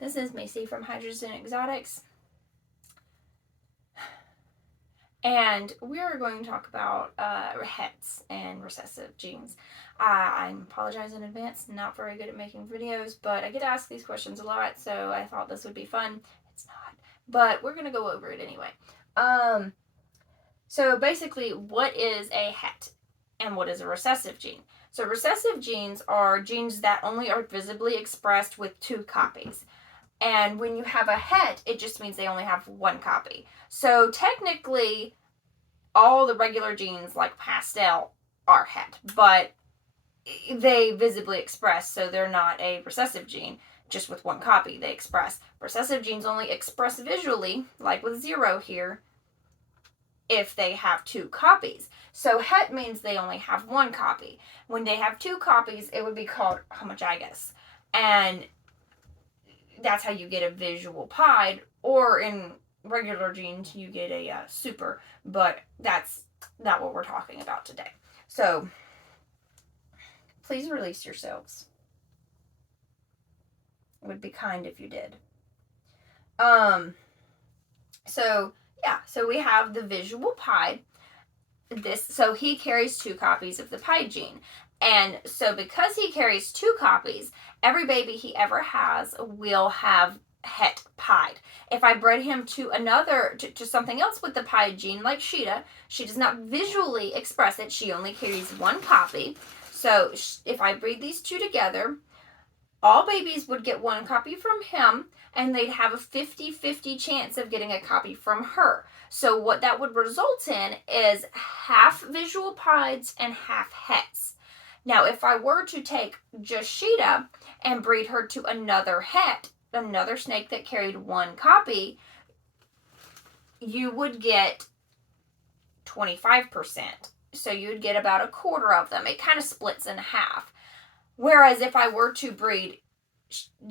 this is Macy from Hydrogen Exotics. And we are going to talk about hets and recessive genes. I apologize in advance, not very good at making videos, but I get asked these questions a lot, so I thought this would be fun. It's not, but we're going to go over it anyway. So basically, what is a het and what is a recessive gene? So recessive genes are genes that only are visibly expressed with 2 copies. And when you have a het, it just means they only have 1 copy. So technically, all the regular genes like pastel are het, but they visibly express, so they're not a recessive gene. Just with 1 copy, they express. Recessive genes only express visually, like with 0 here, if they have 2 copies. So het means they only have 1 copy. When they have 2 copies, it would be called homozygous. And that's how you get a visual pied, or in regular genes, you get a super, but that's not what we're talking about today. So, please release yourselves. It would be kind if you did. So we have the visual pied. So he carries 2 copies of the pied gene. And so because he carries 2 copies, every baby he ever has will have het pied. If I bred him to to something else with the pied gene, like Sheeta, she does not visually express it. She only carries 1 copy. So if I breed these 2 together, all babies would get 1 copy from him, and they'd have a 50-50 chance of getting a copy from her. So what that would result in is half visual pieds and half hets. Now, if I were to take just Sheeta and breed her to another het, another snake that carried 1 copy, you would get 25%. So you'd get about a quarter of them. It kind of splits in half. Whereas if I were to breed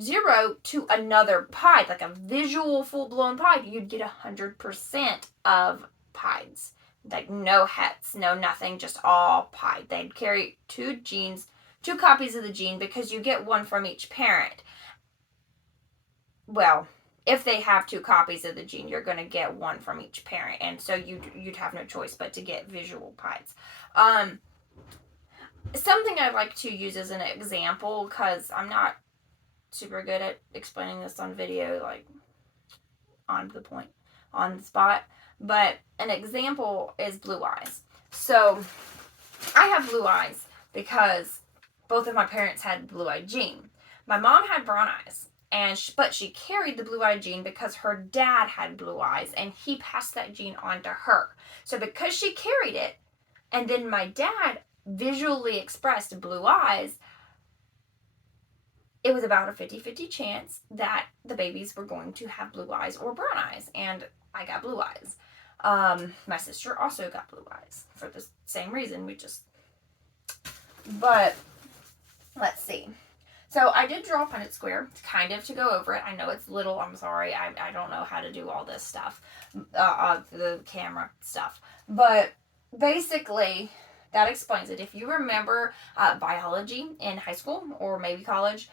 0 to another pied, like a visual full-blown pied, you'd get 100% of pieds. Like no hets, no nothing, just all pied. They'd carry 2 genes, 2 copies of the gene, because you get 1 from each parent. Well, if they have 2 copies of the gene, you're going to get 1 from each parent, and so you'd have no choice but to get visual pieds. Something I'd like to use as an example, because I'm not super good at explaining this on video, like on the point, on the spot, but an example is blue eyes. So I have blue eyes because both of my parents had blue-eyed gene. My mom had brown eyes, but she carried the blue-eyed gene because her dad had blue eyes, and he passed that gene on to her. So because she carried it, and then my dad visually expressed blue eyes, it was about a 50-50 chance that the babies were going to have blue eyes or brown eyes, and I got blue eyes. My sister also got blue eyes for the same reason. But let's see. So I did draw a Punnett square, kind of to go over it. I know it's little. I'm sorry. I don't know how to do all this stuff, the camera stuff. But basically, that explains it. If you remember biology in high school or maybe college,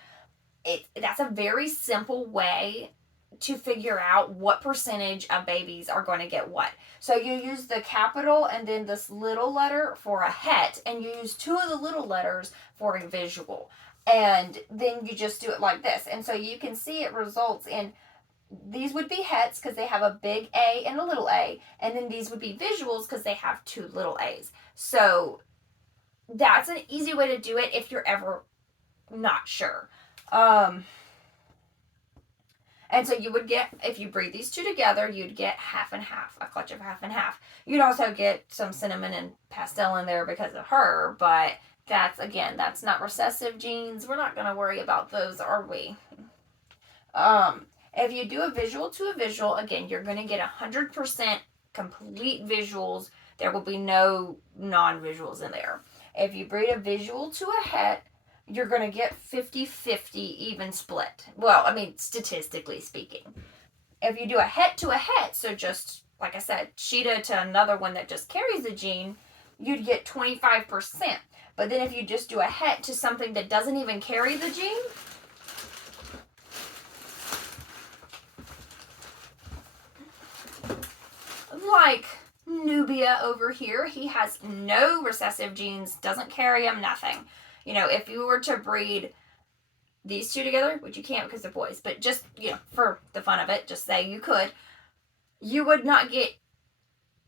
that's a very simple way to figure out what percentage of babies are going to get what. So you use the capital and then this little letter for a het, and you use 2 of the little letters for a visual. And then you just do it like this. And so you can see it results in, these would be hets because they have a big A and a little a. And then these would be visuals because they have 2 little a's. So that's an easy way to do it if you're ever not sure. And so you would get, if you breed these 2 together, you'd get half and half, a clutch of half and half. You'd also get some cinnamon and pastel in there because of her, but that's not recessive genes. We're not going to worry about those, are we? If you do a visual to a visual, again, you're going to get 100% complete visuals. There will be no non-visuals in there. If you breed a visual to a het, you're going to get 50-50 even split. Well, I mean, statistically speaking. If you do a het to a het, so just, like I said, Sheeta to another one that just carries the gene, you'd get 25%. But then if you just do a het to something that doesn't even carry the gene, like Nubia over here, he has no recessive genes, doesn't carry them, nothing. You know, if you were to breed these two together, which you can't because they're boys, but just, you know, for the fun of it, just say you could, you would not get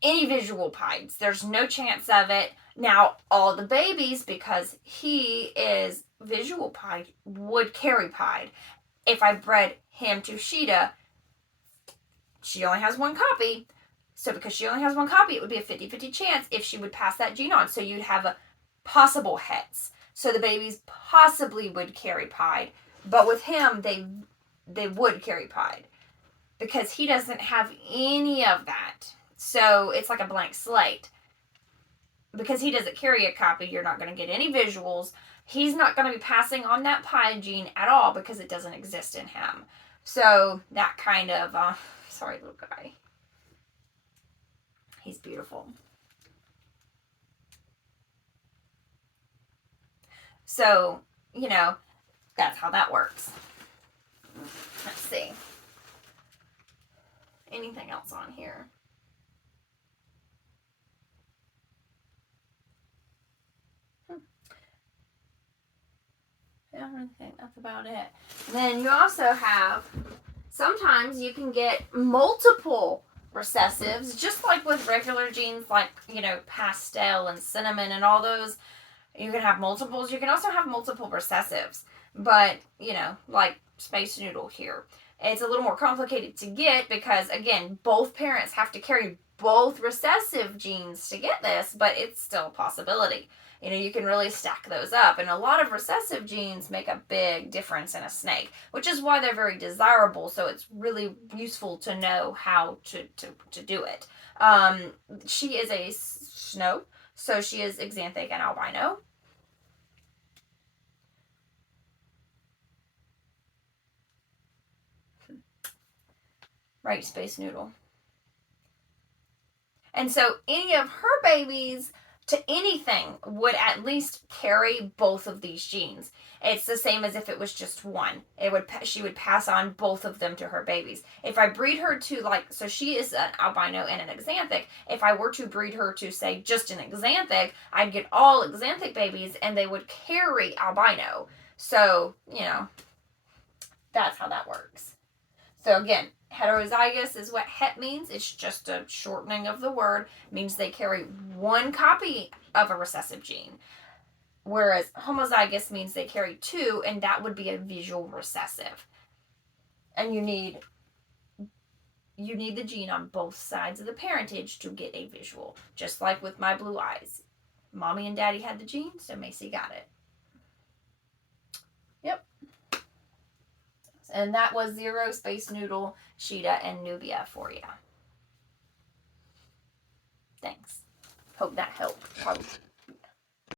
any visual pieds. There's no chance of it. Now, all the babies, because he is visual pied, would carry pied. If I bred him to Sheeta, she only has one copy. So because she only has one copy, it would be a 50-50 chance if she would pass that gene on. So you'd have a possible hets. So the babies possibly would carry pied. But with him, they would carry pied. Because he doesn't have any of that. So it's like a blank slate. Because he doesn't carry a copy, you're not going to get any visuals. He's not going to be passing on that pied gene at all because it doesn't exist in him. So that kind of, sorry little guy. He's beautiful. So, you know, that's how that works. Let's see. Anything else on here? Yeah, I think that's about it. And then you also have, sometimes you can get multiple recessives, just like with regular genes, like, you know, pastel and cinnamon and all those. You can have multiples. You can also have multiple recessives. But, you know, like Space Noodle here. It's a little more complicated to get because, again, both parents have to carry both recessive genes to get this, but it's still a possibility. You know, you can really stack those up. And a lot of recessive genes make a big difference in a snake, which is why they're very desirable. So it's really useful to know how to do it. She is a snow, so she is axanthic and albino. Right, Space Noodle. And so any of her babies to anything would at least carry both of these genes. It's the same as if it was just one. She would pass on both of them to her babies. If I breed her to, like, so she is an albino and an axanthic. If I were to breed her to, say, just an axanthic, I'd get all axanthic babies and they would carry albino. So, you know, that's how that works. So again, heterozygous is what het means. It's just a shortening of the word. It means they carry one copy of a recessive gene. Whereas homozygous means they carry two, and that would be a visual recessive. And you need the gene on both sides of the parentage to get a visual. Just like with my blue eyes. Mommy and daddy had the gene, so Macy got it. Yep. And that was Zero, Space Noodle, Sheeta, and Nubia for you. Thanks. Hope that helped.